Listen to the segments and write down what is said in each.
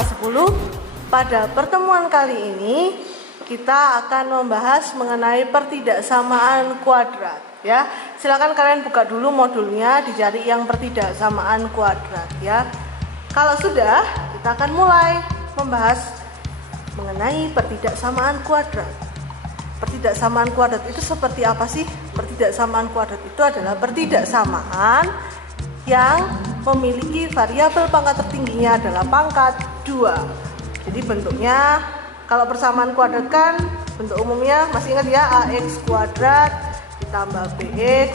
kelas 10. Pada pertemuan kali ini kita akan membahas mengenai pertidaksamaan kuadrat ya. Silakan kalian buka dulu modulnya, dicari yang pertidaksamaan kuadrat ya. Kalau sudah, kita akan mulai membahas mengenai pertidaksamaan kuadrat. Pertidaksamaan kuadrat itu seperti apa sih? Pertidaksamaan kuadrat itu adalah pertidaksamaan yang memiliki variabel pangkat tertingginya adalah pangkat 2. Jadi bentuknya kalau persamaan kuadrat kan bentuk umumnya masih ingat ya, ax kuadrat ditambah bx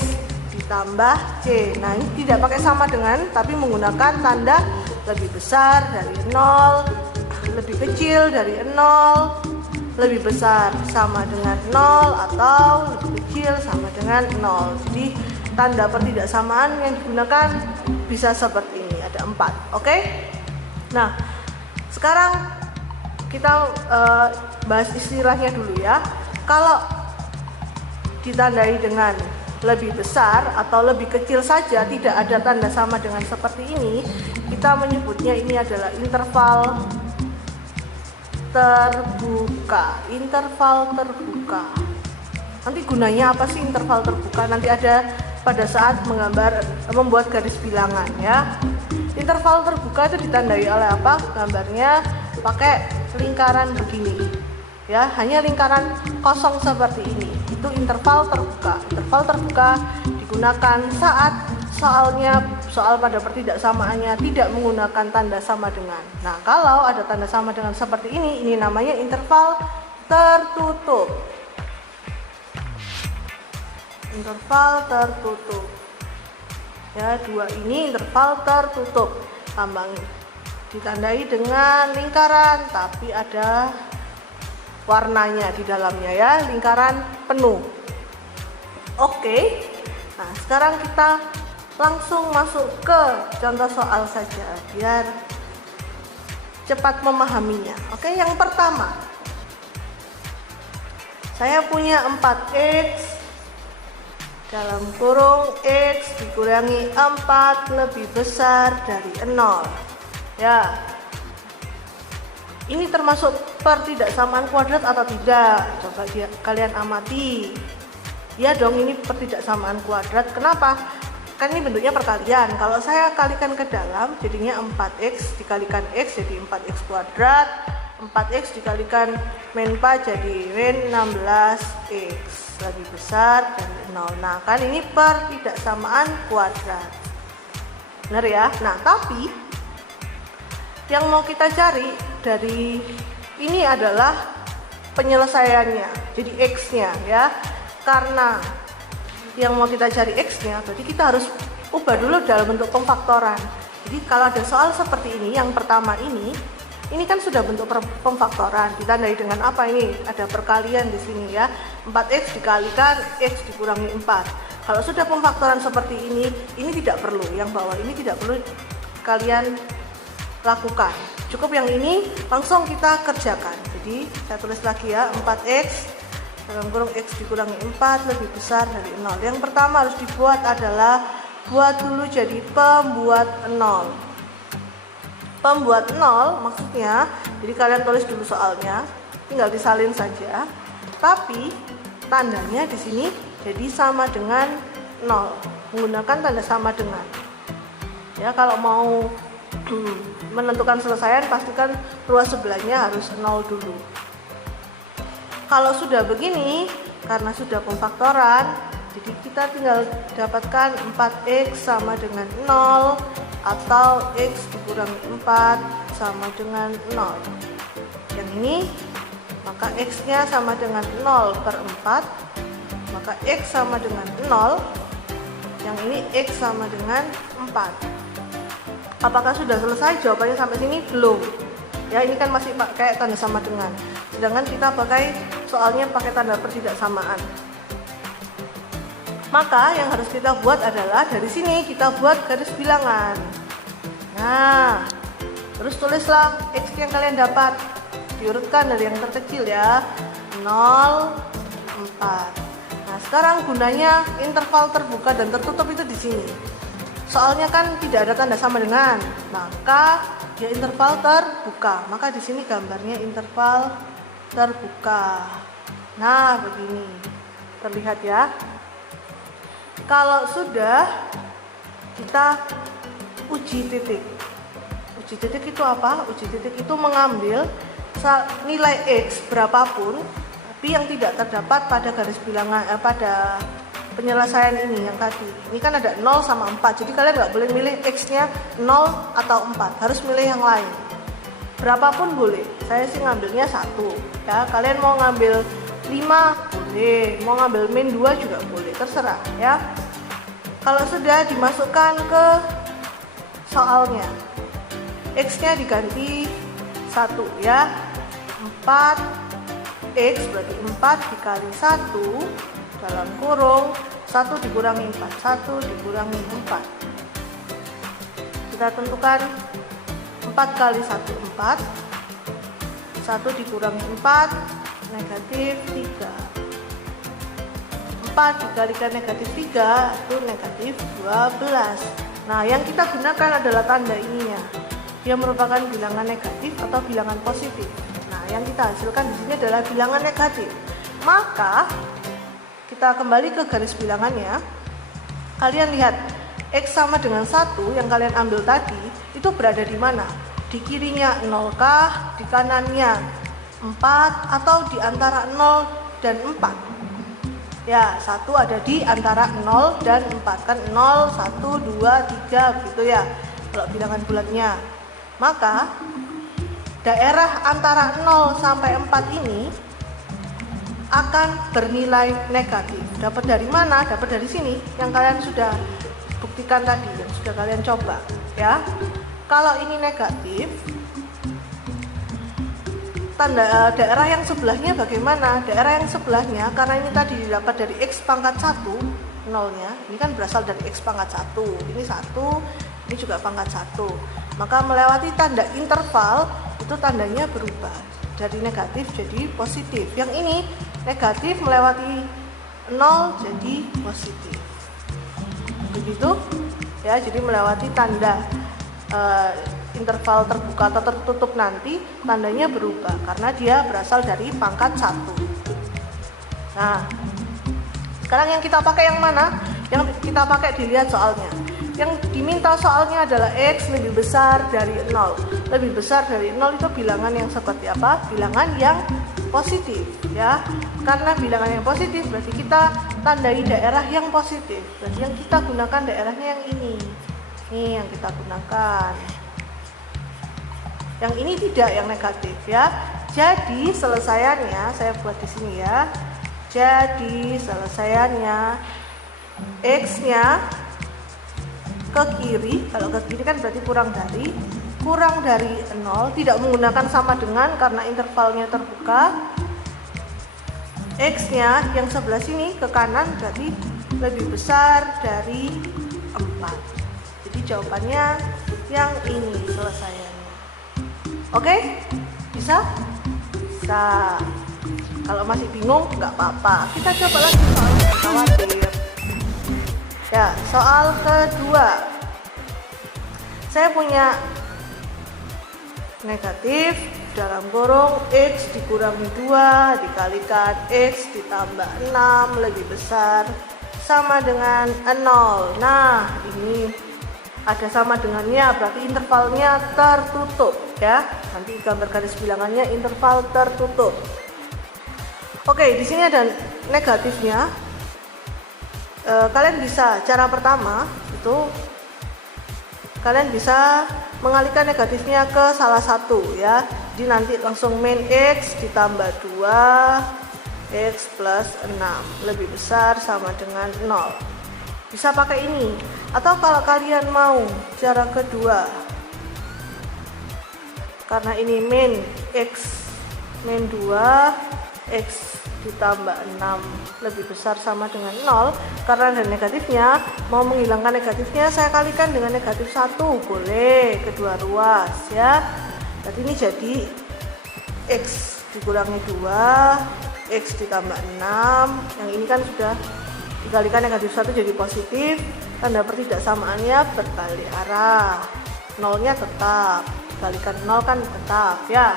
ditambah c. Nah, ini tidak pakai sama dengan, tapi menggunakan tanda lebih besar dari 0, lebih kecil dari 0, lebih besar sama dengan 0, atau lebih kecil sama dengan 0. Jadi tanda pertidaksamaan yang digunakan bisa seperti ini, ada 4. Oke? Nah, sekarang kita bahas istilahnya dulu ya. Kalau ditandai dengan lebih besar atau lebih kecil saja, tidak ada tanda sama dengan seperti ini, kita menyebutnya ini adalah interval terbuka. Interval terbuka. Nanti gunanya apa sih interval terbuka? Nanti ada pada saat membuat garis bilangan ya. Interval terbuka itu ditandai oleh apa? Gambarnya pakai lingkaran begini ya, hanya lingkaran kosong seperti ini. Itu interval terbuka. Interval terbuka digunakan saat soal pada pertidaksamaannya tidak menggunakan tanda sama dengan. Nah, kalau ada tanda sama dengan seperti ini namanya interval tertutup. Interval tertutup ya, 2 ini interval tertutup. Tambang ditandai dengan lingkaran tapi ada warnanya di dalamnya ya, lingkaran penuh. Oke, nah sekarang kita langsung masuk ke contoh soal saja biar cepat memahaminya. Oke, yang pertama saya punya 4x dalam kurung x dikurangi 4 lebih besar dari 0 ya. Ini termasuk pertidaksamaan kuadrat atau tidak? Coba kalian amati. Ya dong, ini pertidaksamaan kuadrat. Kenapa? Kan ini bentuknya perkalian. Kalau saya kalikan ke dalam jadinya 4x dikalikan x jadi 4x kuadrat, 4x dikalikan min 4 jadi min 16x lebih besar dari 0. Nah, kan ini pertidaksamaan kuadrat. Benar ya? Nah, tapi yang mau kita cari dari ini adalah penyelesaiannya. Jadi x-nya ya. Karena yang mau kita cari x-nya, berarti kita harus ubah dulu dalam bentuk pemfaktoran. Jadi kalau ada soal seperti ini, yang pertama ini kan sudah bentuk pemfaktoran. Ditandai dengan apa ini? Ada perkalian di sini ya. 4x dikalikan x dikurangi 4. Kalau sudah pemfaktoran seperti ini tidak perlu. Yang bawah ini tidak perlu kalian lakukan. Cukup yang ini langsung kita kerjakan. Jadi saya tulis lagi ya, 4x dalam kurung x dikurangi 4 lebih besar dari 0. Yang pertama harus dibuat adalah buat dulu jadi pembuat 0. Pembuat 0 maksudnya, jadi kalian tulis dulu soalnya, tinggal disalin saja. Tapi tandanya di sini jadi sama dengan 0, menggunakan tanda sama dengan. Ya, kalau mau menentukan selesaian pastikan ruas sebelahnya harus 0 dulu. Kalau sudah begini, karena sudah pemfaktoran, jadi kita tinggal dapatkan 4x sama dengan 0 atau x dikurangi 4 sama dengan 0. Yang ini maka x-nya sama dengan 0 per 4, maka x sama dengan 0. Yang ini x sama dengan 4. Apakah sudah selesai? Jawabannya sampai sini belum. Ya, ini kan masih pakai tanda sama dengan. Sedangkan kita pakai soalnya pakai tanda pertidaksamaan. Maka yang harus kita buat adalah dari sini kita buat garis bilangan. Nah, terus tulislah x yang kalian dapat. Diurutkan dari yang terkecil ya. 0, 4. Nah, sekarang gunanya interval terbuka dan tertutup itu di sini. Soalnya kan tidak ada tanda sama dengan, maka dia interval terbuka, maka di sini gambarnya interval terbuka. Nah, begini. Terlihat ya. Kalau sudah, kita uji titik. Uji titik itu apa? Uji titik itu mengambil nilai X berapapun, tapi yang tidak terdapat pada garis bilangan, pada penyelesaian ini yang tadi. Ini kan ada 0 sama 4, jadi kalian nggak boleh milih X-nya 0 atau 4, harus milih yang lain. Berapapun boleh, saya sih ngambilnya 1 ya. Kalian mau ngambil 5 boleh, mau ngambil min 2 juga boleh, terserah ya. Kalau sudah dimasukkan ke soalnya, X-nya diganti 1 ya. 4X berarti 4 dikali 1 dalam kurung 1 dikurangi 4, 1 dikurangi 4. Kita tentukan 4 kali 1 4, 1 dikurangi 4 negatif 3, 4 dikalikan negatif 3 itu negatif 12. Nah, yang kita gunakan adalah tanda ininya, dia merupakan bilangan negatif atau bilangan positif. Nah, yang kita hasilkan di sini adalah bilangan negatif. Maka kita kembali ke garis bilangannya. Kalian lihat X sama dengan 1 yang kalian ambil tadi itu berada di mana? Di kirinya 0 kah? Di kanannya 4 atau di antara 0 dan 4? Ya, 1 ada di antara 0 dan 4 kan, 0, 1, 2, 3 begitu ya kalau bilangan bulatnya. Maka daerah antara 0 sampai 4 ini akan bernilai negatif. Dapat dari mana? Dapat dari sini yang kalian sudah buktikan tadi, yang sudah kalian coba ya. Kalau ini negatif, tanda daerah yang sebelahnya bagaimana? Daerah yang sebelahnya, karena ini tadi didapat dari X pangkat 1 nolnya, ini kan berasal dari X pangkat 1, ini 1, ini juga pangkat 1, maka melewati tanda interval itu tandanya berubah dari negatif jadi positif. Yang ini negatif melewati 0 jadi positif, begitu ya. Jadi melewati tanda interval terbuka atau tertutup nanti tandanya berubah karena dia berasal dari pangkat 1. Nah, sekarang yang kita pakai yang mana? Yang kita pakai dilihat soalnya. Yang diminta soalnya adalah X lebih besar dari 0. Lebih besar dari 0 itu bilangan yang seperti apa? Bilangan yang positif ya. Karena bilangan yang positif berarti kita tandai daerah yang positif. Berarti yang kita gunakan daerahnya yang ini. Ini yang kita gunakan. Yang ini tidak, yang negatif ya. Jadi selesaiannya saya buat di sini ya. Jadi selesaiannya X-nya ke kiri, kalau ke kiri kan berarti kurang dari 0, tidak menggunakan sama dengan karena intervalnya terbuka. X-nya yang sebelah sini ke kanan berarti lebih besar dari 4. Jadi jawabannya yang ini selesaiannya. Oke? Bisa? Bisa. Kalau masih bingung nggak apa-apa, kita coba lagi soal khawatir. Ya, soal kedua. Saya punya negatif dalam kurung X dikurangi 2 dikalikan X ditambah 6 lebih besar sama dengan 0. Nah, ini ada sama dengannya, berarti intervalnya tertutup ya. Nanti gambar garis bilangannya interval tertutup. Oke, di sini ada negatifnya. Kalian bisa, cara pertama itu kalian bisa mengalihkan negatifnya ke salah satu ya. Jadi nanti langsung min X ditambah 2 X plus 6 lebih besar sama dengan 0. Bisa pakai ini. Atau kalau kalian mau cara kedua, karena ini min X min 2 X ditambah 6 lebih besar sama dengan 0, karena ada negatifnya, mau menghilangkan negatifnya saya kalikan dengan negatif 1, boleh, kedua ruas ya. Jadi ini jadi X dikurangi 2 X ditambah 6, yang ini kan sudah dikalikan negatif 1 jadi positif, tanda pertidaksamaannya berbalik arah, nolnya tetap, dikalikan 0 kan tetap ya.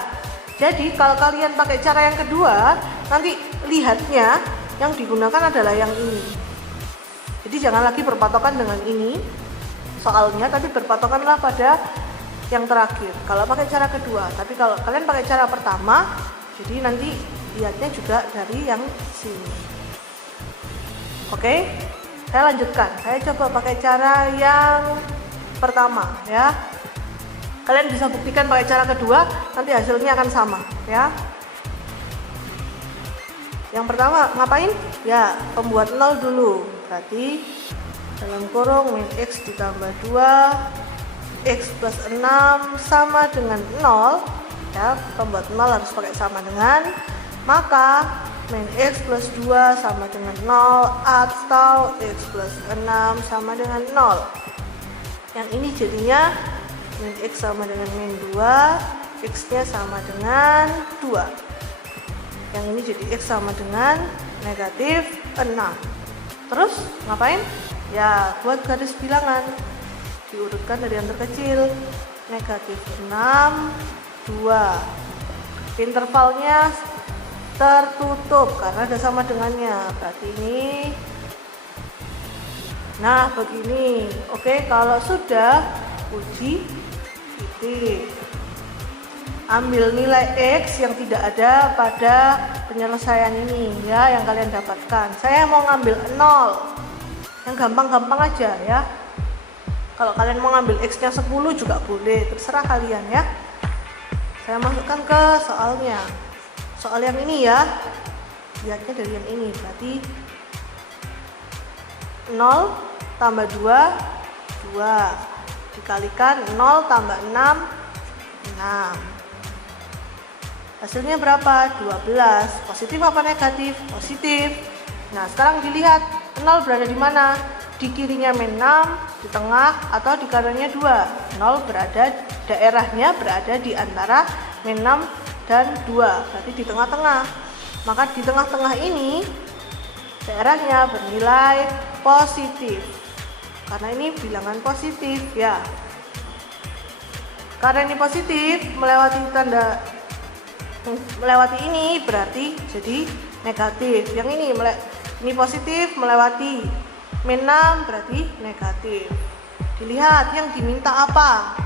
Jadi kalau kalian pakai cara yang kedua, nanti lihatnya yang digunakan adalah yang ini. Jadi jangan lagi berpatokan dengan ini soalnya, tapi berpatokanlah pada yang terakhir kalau pakai cara kedua. Tapi kalau kalian pakai cara pertama, jadi nanti lihatnya juga dari yang sini. Oke, saya lanjutkan. Saya coba pakai cara yang pertama ya. Kalian bisa buktikan pakai cara kedua, nanti hasilnya akan sama ya. Yang pertama ngapain? Ya, pembuat 0 dulu. Berarti dalam kurung min x ditambah 2 x plus 6 sama dengan 0 ya. Pembuat 0 harus pakai sama dengan, maka min x plus 2 sama dengan 0 atau x plus 6 sama dengan 0. Yang ini jadinya min x sama dengan min 2, x nya sama dengan 2. Yang ini jadi x sama dengan negatif 6. Terus ngapain? Ya, buat garis bilangan, diurutkan dari yang terkecil. Negatif 6, 2. Intervalnya tertutup karena ada sama dengannya. Berarti ini, nah begini. Oke, kalau sudah uji titik, ambil nilai x yang tidak ada pada penyelesaian ini ya, yang kalian dapatkan. Saya mau ngambil 0 yang gampang-gampang aja ya. Kalau kalian mau ngambil x nya 10 juga boleh, terserah kalian ya. Saya masukkan ke soalnya, soal yang ini ya, lihatnya dari yang ini. Berarti 0 tambah 2 dikalikan 0 tambah 6 6. Hasilnya berapa? 12. Positif apa negatif? Positif. Nah, sekarang dilihat 0 berada di mana? Di kirinya min 6, di tengah, atau di kanannya 2. 0 berada, daerahnya berada di antara min 6 dan 2. Berarti di tengah-tengah. Maka di tengah-tengah ini daerahnya bernilai positif. Karena ini bilangan positif ya. Karena ini positif, melewati ini berarti jadi negatif. Yang ini positif melewati min 6 berarti negatif. Dilihat yang diminta apa?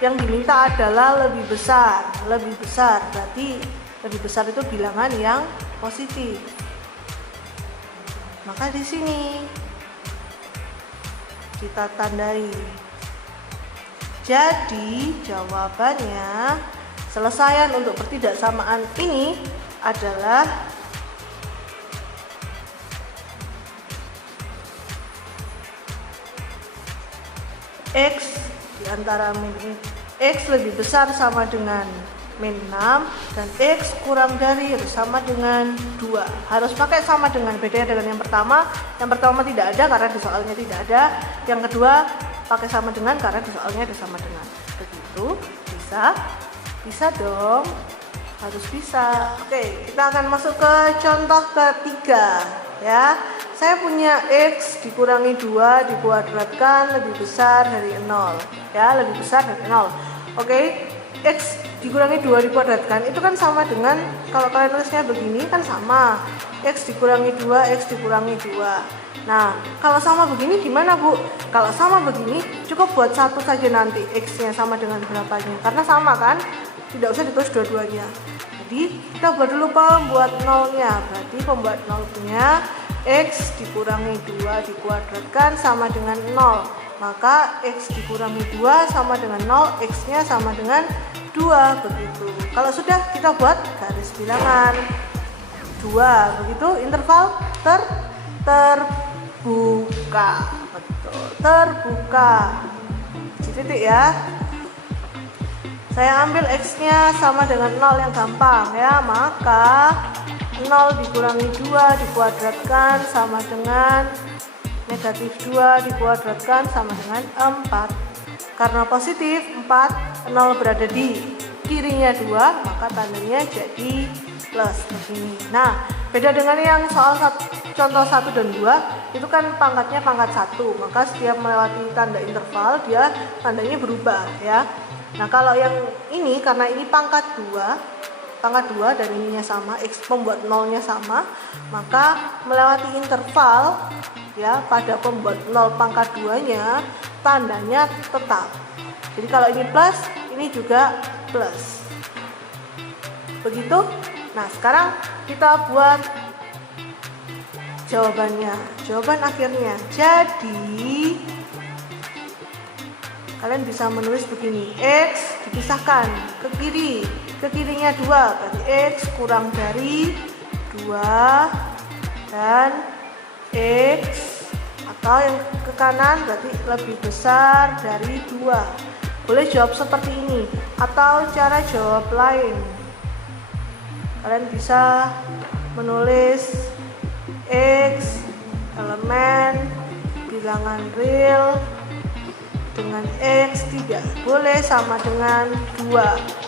Yang diminta adalah lebih besar. Lebih besar berarti lebih besar itu bilangan yang positif. Maka di sini kita tandai. Jadi jawabannya, selesaian untuk pertidaksamaan ini adalah x di antara min x lebih besar sama dengan min 6 dan x kurang dari atau sama dengan 2. Harus pakai sama dengan, bedanya dengan yang pertama. Yang pertama tidak ada karena di soalnya tidak ada. Yang kedua pakai sama dengan karena di soalnya ada sama dengan. Begitu, bisa dong, harus bisa. Oke, kita akan masuk ke contoh ketiga ya. Saya punya x dikurangi 2 dikuadratkan lebih besar dari 0 ya, lebih besar dari 0. Oke, x dikurangi 2 dikuadratkan itu kan sama dengan, kalau kalian tulisnya begini kan sama, x dikurangi 2 x dikurangi 2. Nah, kalau sama begini gimana Bu? Kalau sama begini cukup buat satu saja nanti, x nya sama dengan berapanya, karena sama kan, tidak usah ditulis dua-duanya. Jadi kita buat dulu pembuat nolnya. Berarti pembuat nol punya x dikurangi 2 dikuadratkan sama dengan 0. Maka x dikurangi 2 sama dengan 0, x nya sama dengan 2, begitu. Kalau sudah, kita buat garis bilangan 2, begitu. Interval terbuka, betul, terbuka. Titik ya. Saya ambil x nya sama dengan 0 yang gampang ya, maka 0 dikurangi 2 dikuadratkan sama dengan negatif 2 dikuadratkan sama dengan 4. Karena positif 4, 0 berada di kirinya 2, maka tandanya jadi plus begini. Nah, beda dengan yang soal contoh 1 dan 2, itu kan pangkatnya pangkat 1, maka setiap melewati tanda interval dia tandanya berubah ya. Nah kalau yang ini karena ini pangkat 2 dan ininya sama, X pembuat nolnya sama, maka melewati interval ya pada pembuat 0 pangkat 2 nya tandanya tetap. Jadi kalau ini plus, ini juga plus. Begitu. Nah sekarang kita buat jawabannya, jawaban akhirnya. Jadi kalian bisa menulis begini, X dipisahkan ke kiri, ke kirinya 2, berarti X kurang dari 2 dan X, atau yang ke kanan berarti lebih besar dari 2. Boleh jawab seperti ini, atau cara jawab lain, kalian bisa menulis X elemen bilangan real dengan X tidak boleh sama dengan 2.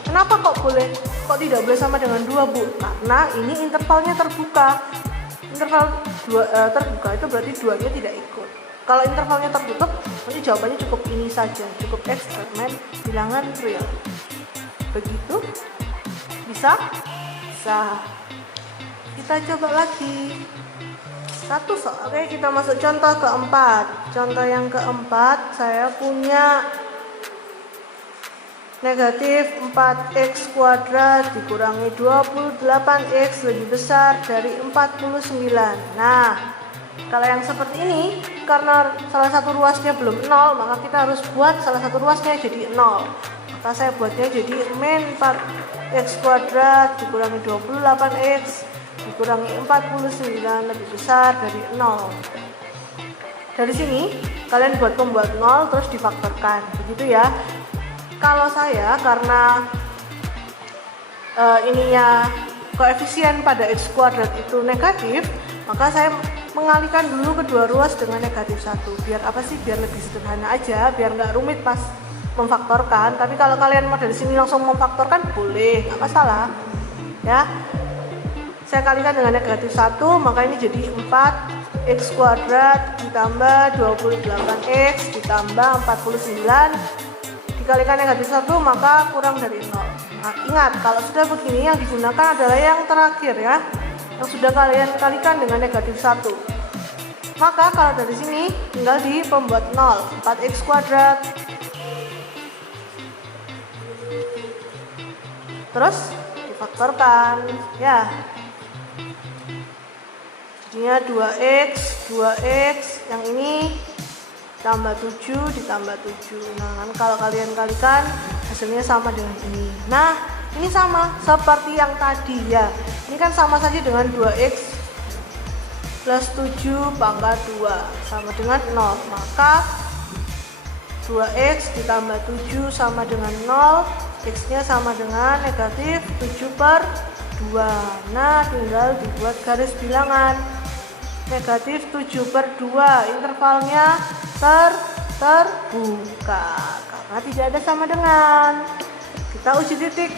Kenapa kok tidak boleh sama dengan 2, Bu? Karena ini intervalnya terbuka. Interval terbuka itu berarti 2-nya tidak ikut. Kalau intervalnya tertutup, nanti jawabannya cukup ini saja, cukup X elemen bilangan real. Begitu? Bisa? Bisa. Kita coba lagi. Satu soal. Oke, kita masuk contoh keempat. Contoh yang keempat, saya punya negatif 4x kuadrat dikurangi 28x lebih besar dari 49. Nah, kalau yang seperti ini, karena salah satu ruasnya belum 0, maka kita harus buat salah satu ruasnya jadi 0. Maka saya buatnya jadi min 4x kuadrat dikurangi 28x dikurangi 49 lebih besar dari 0. Dari sini kalian buat pembuat 0 terus difaktorkan, begitu ya. Kalau saya karena ininya koefisien pada x kuadrat itu negatif, maka saya mengalihkan dulu kedua ruas dengan negatif 1. Biar apa sih? Biar lebih sederhana aja, biar nggak rumit pas memfaktorkan. Tapi kalau kalian mau dari sini langsung memfaktorkan boleh, nggak masalah ya. Saya kalikan dengan negatif 1, maka ini jadi 4x kuadrat ditambah 28x ditambah 49 dikalikan negatif 1, maka kurang dari 0. Nah, ingat, kalau sudah begini yang digunakan adalah yang terakhir ya, yang sudah kalian kalikan dengan negatif 1. Maka kalau dari sini tinggal di pembuat 0, 4x kuadrat terus difaktorkan ya. Jadinya 2x, yang ini tambah 7 ditambah 7. Nah, kan kalau kalian kalikan hasilnya sama dengan ini. Nah, ini sama seperti yang tadi ya. Ini kan sama saja dengan 2x plus 7 pangkat 2 sama dengan 0. Maka 2x ditambah 7 sama dengan 0, x-nya sama dengan negatif 7/2. Nah, tinggal dibuat garis bilangan. Negatif 7/2, intervalnya terbuka karena tidak ada sama dengan. Kita uji titik.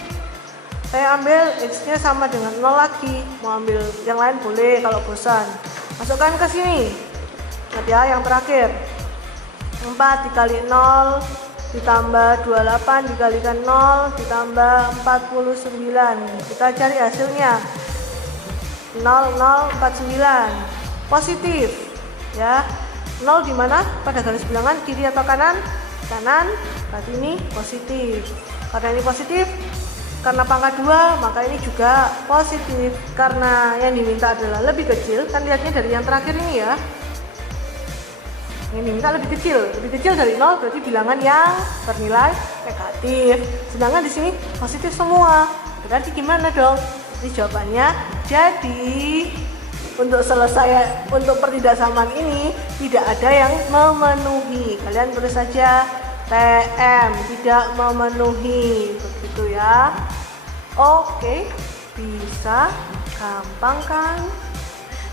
Saya ambil x-nya sama dengan 0 lagi. Mau ambil yang lain boleh kalau bosan. Masukkan ke sini. Lihat ya, yang terakhir. 4 dikali 0 ditambah 28 dikalikan 0 ditambah 49. Kita cari hasilnya. 0049. Positif ya. 0 di mana? Pada garis bilangan kiri atau kanan? Kanan. Berarti ini positif. Karena ini positif, karena pangkat 2, maka ini juga positif. Karena yang diminta adalah lebih kecil, kan lihatnya dari yang terakhir ini ya. Yang diminta lebih kecil dari 0, berarti bilangan yang bernilai negatif. Sedangkan di sini positif semua. Berarti gimana dong? Ini jawabannya. Jadi untuk pertidaksamaan ini tidak ada yang memenuhi. Kalian tulis saja TM tidak memenuhi, begitu ya. Oke, bisa, gampang kan?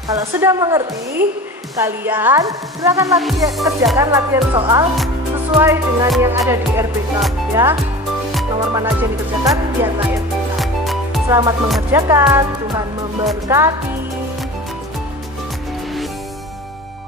Kalau sudah mengerti, kalian silakan kerjakan latihan soal sesuai dengan yang ada di RPK ya. Nomor mana aja yang dikerjakan, lihat layar kita. Selamat mengerjakan, Tuhan memberkati.